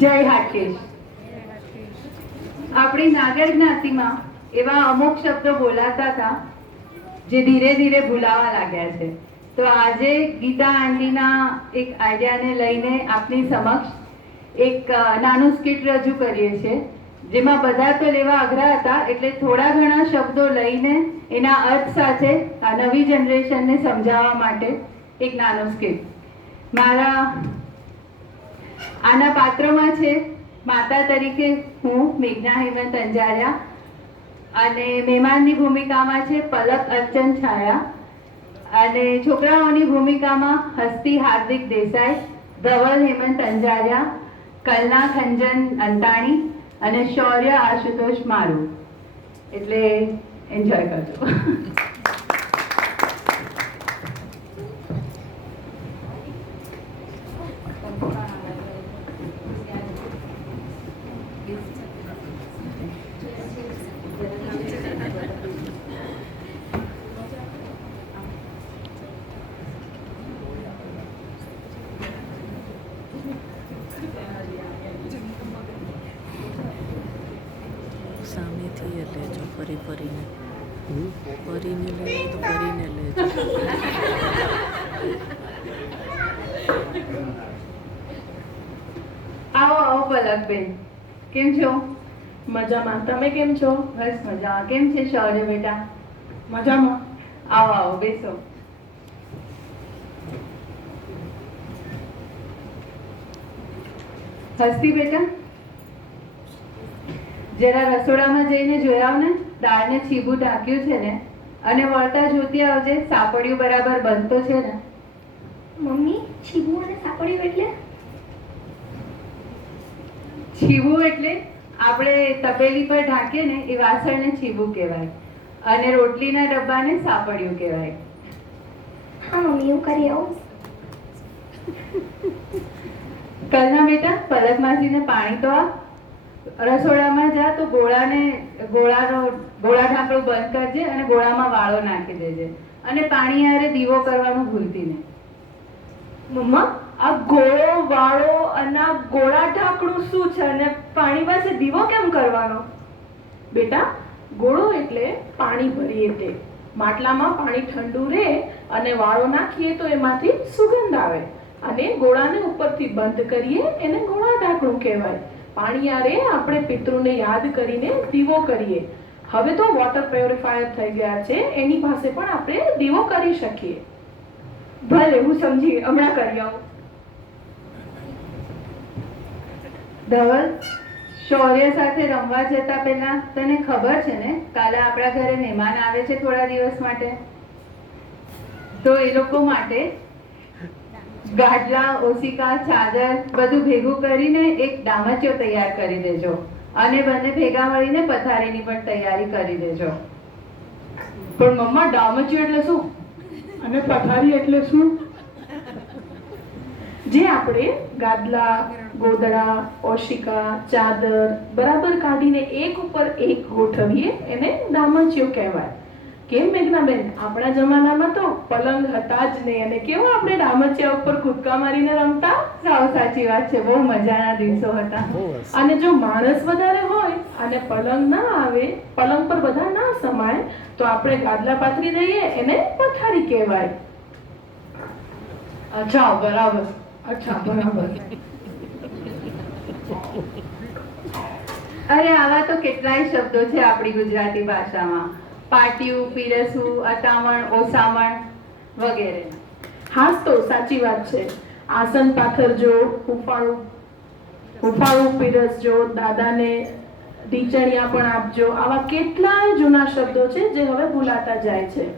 જય હાટકેશ. આપણી નાગર જ્ઞાતિમાં એવા અમુક શબ્દો બોલાતા હતા જે ધીરે ધીરે ભૂલાવા લાગ્યા છે. તો આજે ગીતા આંટીના એક આઈડિયાને લઈને આપની સમક્ષ એક નાનું સ્કિટ રજૂ કરીએ છીએ, જેમાં બધા તો લેવા અઘરા હતા, એટલે થોડા ઘણા શબ્દો લઈને એના અર્થ સાથે આ નવી જનરેશનને સમજાવવા માટે એક નાનો સ્કિટ. મારા આના પાત્રમાં છે માતા તરીકે હું મેઘના હેમંત અંજારિયા, અને મહેમાનની ભૂમિકામાં છે પલક અર્ચન છાયા, અને છોકરાઓની ભૂમિકામાં હસ્તી હાર્દિક દેસાઈ, ધવલ હેમંત અંજારિયા, કલ્ના ખંજન અંતાણી અને શૌર્ય આશુતોષ મારું. એટલે એન્જોય કરજો. સામેથી લેજો, ફરીને લેજો તો ફરીને લેજો. આવો આવો પલકબેન, કેમ છો? મજામાં. તમે કેમ છો? બસ મજામાં. કેમ છે શૌર્ય બેટા? મજામાં. આવો આવો બેસો. હસ્તી બેટા, જરા રસોડામાં જઈને જોઈ આવ ને, દાળને છીબું ઢાંક્યું છે ને, અને વળતા જોતી આવજે સાપડિયું બરાબર બંધ તો છે ને. મમ્મી, છીબું અને સાપડિયું એટલે? છીબું એટલે આપણે તપેલી પર ઢાંકીએ ને એ વાસણને છીબું કહેવાય, અને રોટલીના ડબ્બાને સાપડિયું કહેવાય. હા મમ્મી, હું કરી આવું. કલના બેટા, પલક માસીને પાણી તો આપ. રસોડામાં જા તો ગોળા ઢાંકણું બંધ કરજે અને ગોળામાં વાળો નાખી દેજે, અને પાણી હારે દીવો કરવાનું ભૂલતી નહીં. મમ્મા, આ ગોળો વાળો અને આ ગોળા ઢાંકણું શું છે અને પાણી પાસે દીવો કેમ કરવાનો? બેટા, ગોળો એટલે પાણી ભરીએ તે. માટલામાં પાણી ઠંડુ રહે અને વાળો નાખીએ તો એમાંથી સુગંધ આવે, અને ગોળાને ઉપરથી બંધ કરીએ એને ગોળા ઢાંકણું કહેવાય. પાણી આરે આપણે પિતૃને યાદ કરીને દીવો કરીએ. હવે તો વોટર પ્યોરિફાયર થઈ ગયા છે, એની પાસે પણ આપણે દીવો કરી શકીએ. ભલે, હું સમજી, હમણાં કરી આવું. ધવલ, શૌર્ય સાથે રમવા જતા પહેલા તને ખબર છે ને કાલે આપણા ઘરે મહેમાન આવે છે થોડા દિવસ માટે? તો એ લોકો માટે ગાડલા, ઓશિકા, ચાદર બધું ભેગું કરીને એક ડામચિયો તૈયાર કરી દેજો, અને બંને ભેગા મળીને પથારીની પણ તૈયારી કરી દેજો. પણ મમ્મા, ડામચિયો એટલે શું અને પથારી એટલે શું? જે આપણે ગાદલા, ગોદડા, ઓશિકા, ચાદર બરાબર કાઢીને એક ઉપર એક ગોઠવીએ એને ડામચિયો કહેવાય. કેમ મેઘનાબેન, આપણા જમાનામાં તો પલંગ હતા જ નહીં, અને કેવું આપણે ડામચિયા ઉપર કૂદકા મારીને રમતા. સાવ સાચી વાત છે, બહુ મજાના દિવસો હતા. અને જો માણસ વધારે હોય અને પલંગ ના આવે, પલંગ પર બધા ના સમાય, તો આપણે ગાદલા પાથરી દઈએ, એને પથારી કહેવાય. અચ્છા બરાબર. અરે આવા તો કેટલાય શબ્દો છે આપણી ગુજરાતી ભાષામાં. પાટિયું, પીરસવું, અતામણ, ઓસામણ વગેરે. હાસ તો સાચી વાત છે. આસન પાથરજો, હુંફાળું પીરસજો, દાદાને ઢીચણિયા પણ આપજો. આવા કેટલાય જૂના શબ્દો છે જે હવે ભૂલાતા જાય છે.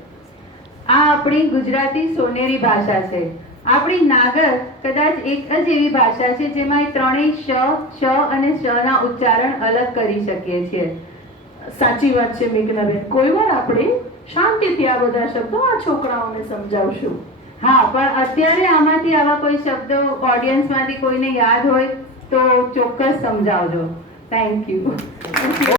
આ આપણી ગુજરાતી સોનેરી ભાષા છે. આપણી નાગર કદાચ એક જ એવી ભાષા છે જેમાં એ ત્રણેય શ અને શ ના ઉચ્ચારણ અલગ કરી શકીએ છીએ. સાચી વાત છે મેઘનાબેન. કોઈ વાર આપણે શાંતિથી આ બધા શબ્દો આ છોકરાઓને સમજાવશું. હા, પણ અત્યારે આમાંથી આવા કોઈ શબ્દો ઓડિયન્સમાંથી કોઈને યાદ હોય તો ચોક્કસ સમજાવજો. Thank you.